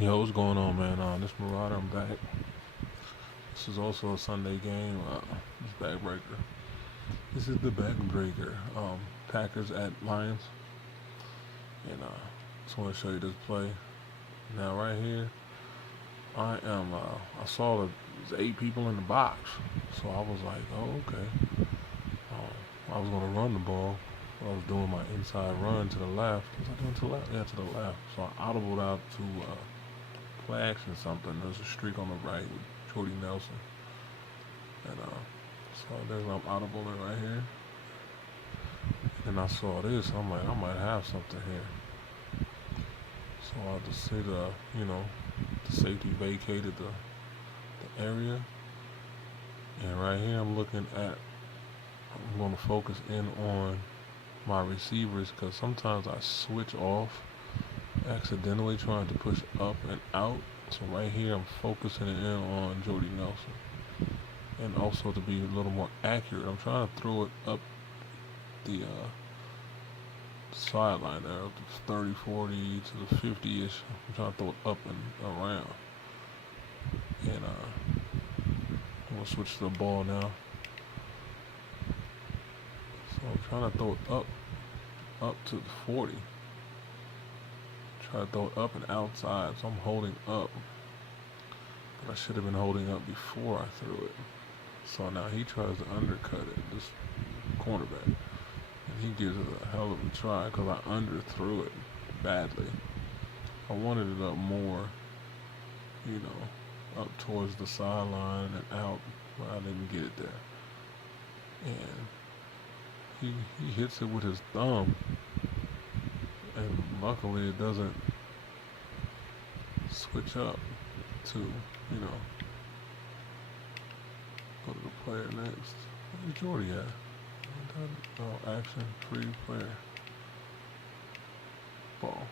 Yo, what's going on, man? This Marauder, I'm back. This is also a Sunday game. This Backbreaker. This is the Backbreaker. Packers at Lions, and just want to show you this play. Now, right here, I am. I saw that there's 8 people in the box, so I was like, oh, okay. I was gonna run the ball. I was doing my inside run to the left. Was I doing to the left? Yeah, to the left. So I audibled out to play action something. There's a streak on the right with Jordy Nelson. And so there's I'm audible in right here. And I saw this. I'm like, I might have something here. So I just see the safety vacated the area. And right here I'm going to focus in on my receivers because sometimes I switch off accidentally trying to push up and out. So right here I'm focusing in on Jordy Nelson. And also to be a little more accurate, I'm trying to throw it up the sideline there, up to 30, 40 to the 50-ish. I'm trying to throw it up and around. And I'm going to switch to the ball now. So I'm trying to throw it up to the 40. Try to throw it up and outside, so I'm holding up. But I should have been holding up before I threw it. So now he tries to undercut it, this cornerback. And he gives it a hell of a try because I underthrew it badly. I wanted it up more, up towards the sideline and out, but I didn't get it there. And he hits it with his thumb, and luckily it doesn't switch up to, go to the player next. Where's Jordy at? Oh, action, free player. Ball.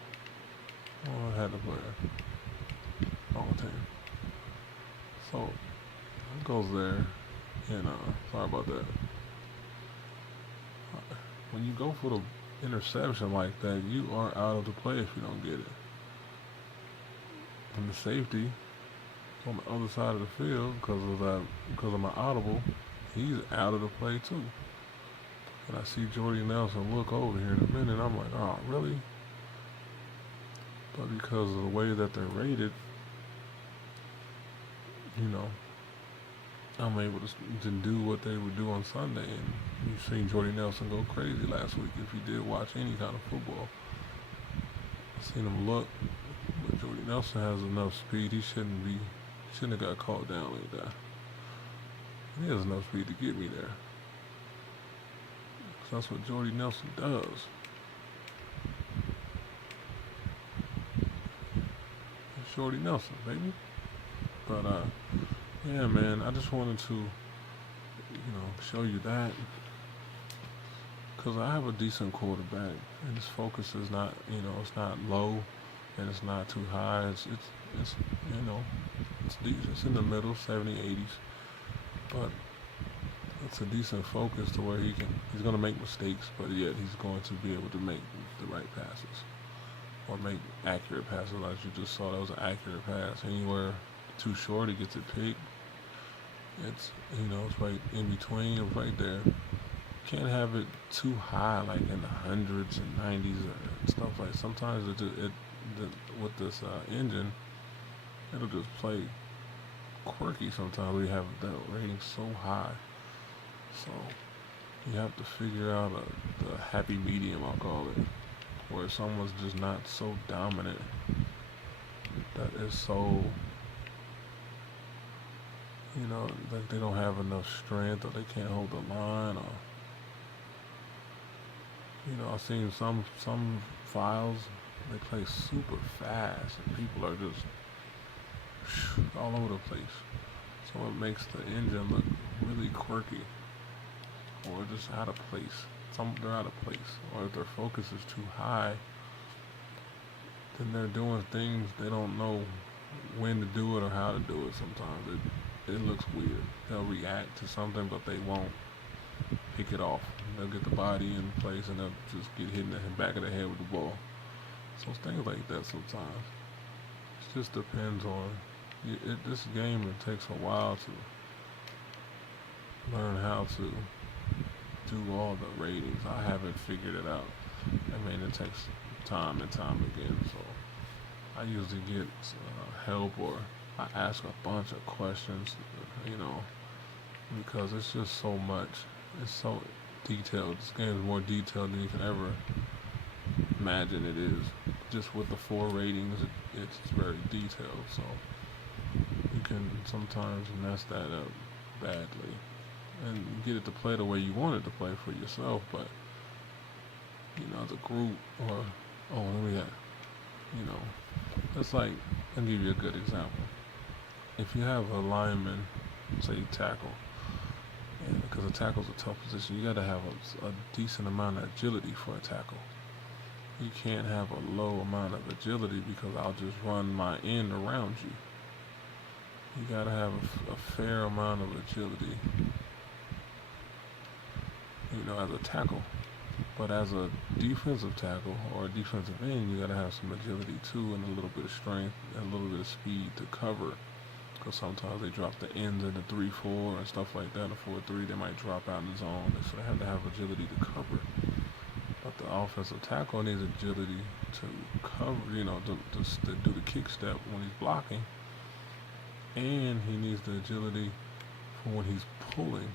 Oh, I had the player. Wrong team. So, it goes there. And, sorry about that. When you go for the interception like that, you are out of the play if you don't get it. And the safety on the other side of the field because of my audible, he's out of the play too. And I see Jordy Nelson look over here in a minute. I'm like, oh, really? But because of the way that they're rated, you know, I'm able to do what they would do on Sunday. And you've seen Jordy Nelson go crazy last week if you did watch any kind of football. I seen him look, but Jordy Nelson has enough speed. He shouldn't have got caught down like that. He has enough speed to get me there. So that's what Jordy Nelson does. It's Jordy Nelson, baby. But yeah, man, I just wanted to, show you that because I have a decent quarterback, and his focus is not, it's not low, and it's not too high. It's it's decent. It's in the middle, 70, 80s, but it's a decent focus to where he's going to make mistakes, but yet he's going to be able to make the right passes or make accurate passes. As you just saw, that was an accurate pass. Anywhere too short, he gets it picked. It's it's right in between, it's right there. Can't have it too high, like in the hundreds and 90s and stuff like. Sometimes with this engine, it'll just play quirky. Sometimes we have that rating so high, so you have to figure out the happy medium, I'll call it, where someone's just not so dominant that is so like they don't have enough strength or they can't hold the line, or I've seen some files, they play super fast and people are just all over the place. So it makes the engine look really quirky or just out of place. They're out of place, or if their focus is too high, then they're doing things they don't know when to do it or how to do it. Sometimes it looks weird. They'll react to something, but they won't pick it off. They'll get the body in place and they'll just get hit in the back of the head with the ball. So it's things like that sometimes. It's just depends on this game. It takes a while to learn how to do all the ratings. I haven't figured it out. I mean, it takes time and time again. So I usually get help, or I ask a bunch of questions, you know, because it's just so much. It's so detailed. This game is more detailed than you can ever imagine it is. Just with the four ratings, it's very detailed. So you can sometimes mess that up badly and get it to play the way you want it to play for yourself. But you know, as a group, or oh, let me get, you know, it's like, I'll give you a good example. If you have a lineman, say tackle, and because a tackle's a tough position, you got to have a decent amount of agility for a tackle. You can't have a low amount of agility because I'll just run my end around you. You got to have a fair amount of agility, you know, as a tackle. But as a defensive tackle or a defensive end, you got to have some agility too, and a little bit of strength and a little bit of speed to cover. Because sometimes they drop the ends in the 3-4 and stuff like that. A 4-3, they might drop out in the zone, so they have to have agility to cover. But the offensive tackle needs agility to cover, you know, to do the kick step when he's blocking, and he needs the agility for when he's pulling.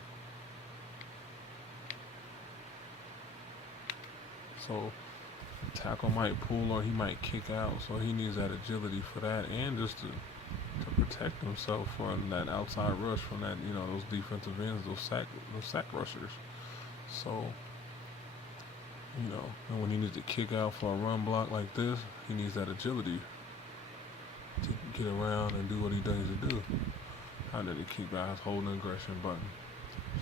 So tackle might pull or he might kick out, so he needs that agility for that, and just to protect himself from that outside rush from that, you know, those defensive ends, those sack rushers. So, you know, and when he needs to kick out for a run block like this, he needs that agility to get around and do what he needs to do. How did he kick out? Holding the aggression button.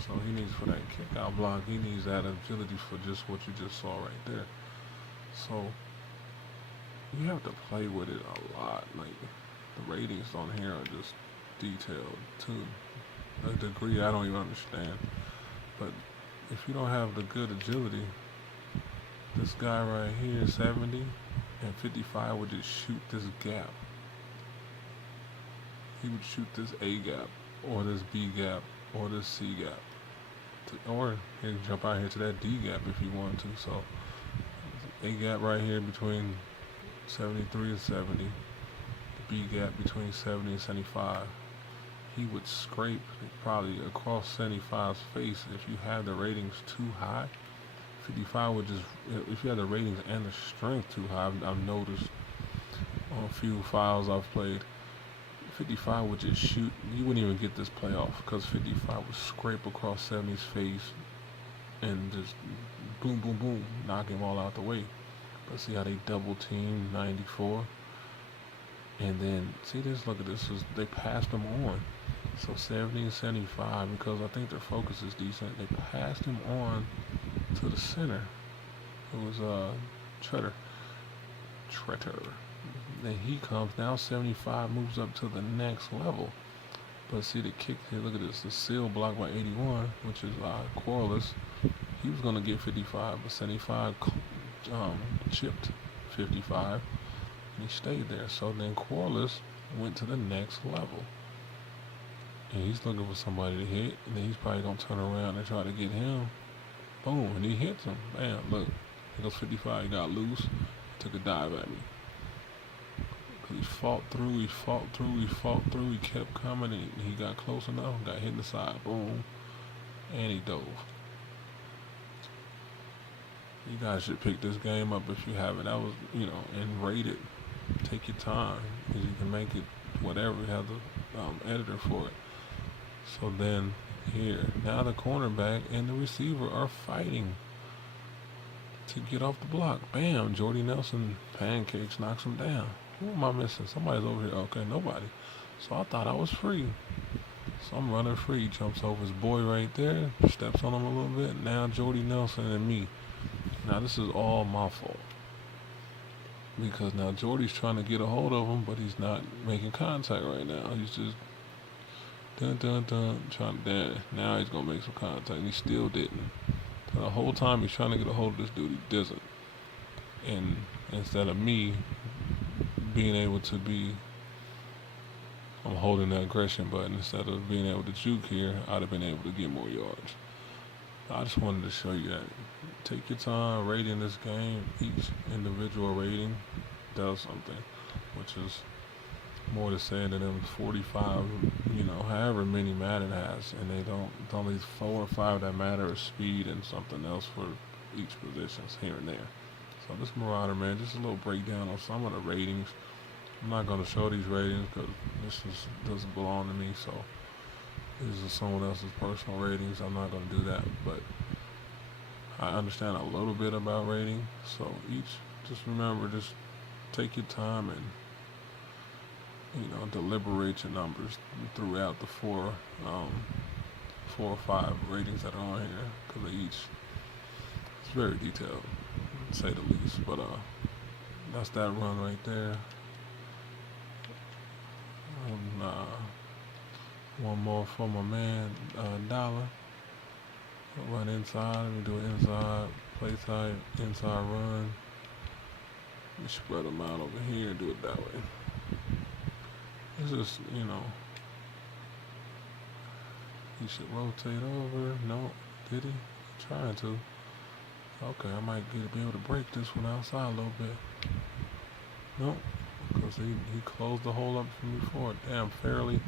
So he needs, for that kick out block, he needs that agility for just what you just saw right there. So you have to play with it a lot. Like, the ratings on here are just detailed to a degree I don't even understand. But if you don't have the good agility, this guy right here, 70 and 55, would just shoot this gap. He would shoot this A gap, or this B gap, or this C gap. Or he'd jump out here to that D gap if he wanted to. So A gap right here between 73 and 70. The B gap between 70 and 75. He would scrape probably across 75's face if you had the ratings too high. 55 would just, if you had the ratings and the strength too high, I've noticed on a few files I've played, 55 would just shoot. You wouldn't even get this play off because 55 would scrape across 70's face and just boom, boom, boom, knock him all out the way. But see how they double team 94? And then, see this, look at this, they passed him on. So 70 and 75, because I think their focus is decent, they passed him on to the center. It was Tretter. Then he comes, now 75 moves up to the next level. But see the kick here, look at this, the seal blocked by 81, which is Corliss. He was going to get 55, but 75 chipped 55, and he stayed there. So then Corliss went to the next level. And he's looking for somebody to hit, and then he's probably going to turn around and try to get him. Boom, and he hits him. Bam, look, he goes 55, he got loose, took a dive at me. He fought through, he kept coming, and he got close enough, got hit in the side, boom, and he dove. You guys should pick this game up if you haven't. That was, you know, and rate it. Take your time, because you can make it whatever. You have the editor for it. So then, here, now the cornerback and the receiver are fighting to get off the block. Bam, Jordy Nelson pancakes, knocks him down. Who am I missing? Somebody's over here. Okay, nobody. So I thought I was free. So I'm running free. Jumps over his boy right there. Steps on him a little bit. Now Jordy Nelson and me. Now this is all my fault. Because now Jordy's trying to get a hold of him, but he's not making contact right now. He's just trying to, now he's going to make some contact. And he still didn't. So the whole time he's trying to get a hold of this dude, he doesn't. And instead of me being able to be I'm holding the aggression button instead of being able to juke here. I'd have been able to get more yards. I just wanted to show you that. Take your time rating this game. Each individual rating does something, which is more to say than them 45, however many Madden has, and they don't. It's only 4 or 5 that matter is speed and something else for each positions here and there. So this Marauder, man, just a little breakdown of some of the ratings. I'm not going to show these ratings because doesn't belong to me. So these are someone else's personal ratings. I'm not going to do that, but I understand a little bit about rating. So just remember, just take your time and deliberate your numbers throughout the four or five ratings that are on here because it's very detailed, to say the least. But that's that run right there. And, one more for my man Dollar. Run inside. Let me do it inside. Play tight. Inside run. Let me spread them out over here and do it that way. It's just, he should rotate over. No, did he? Trying to. Okay, I might be able to break this one outside a little bit. Nope, because he closed the hole up from before. Damn, Fairly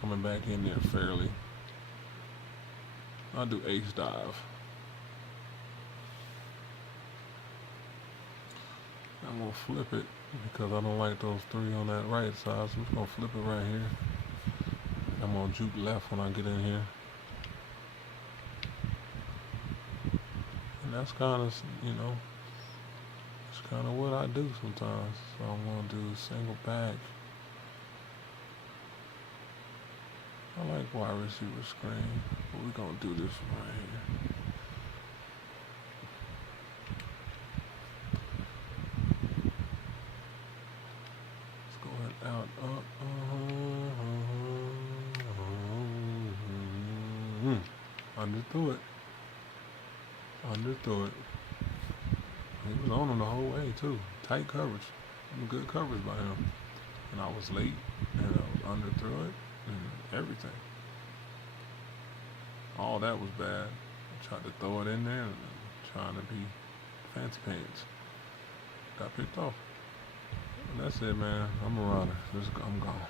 coming back in there fairly. I'll do ace dive. I'm gonna flip it because I don't like those 3 on that right side, so I'm just gonna flip it right here. I'm gonna juke left when I get in here. And that's kind of, it's kind of what I do sometimes. So I'm gonna do single back. I like wide receiver screen, but we're gonna do this right here. Let's go ahead out, up, underthrew it. He was on him the whole way too. Tight coverage, good coverage by him. And I was late, and I was underthrew it, and everything. All that was bad. I tried to throw it in there and trying to be fancy pants. Got picked off. And that's it, man. I'm a runner. I'm gone.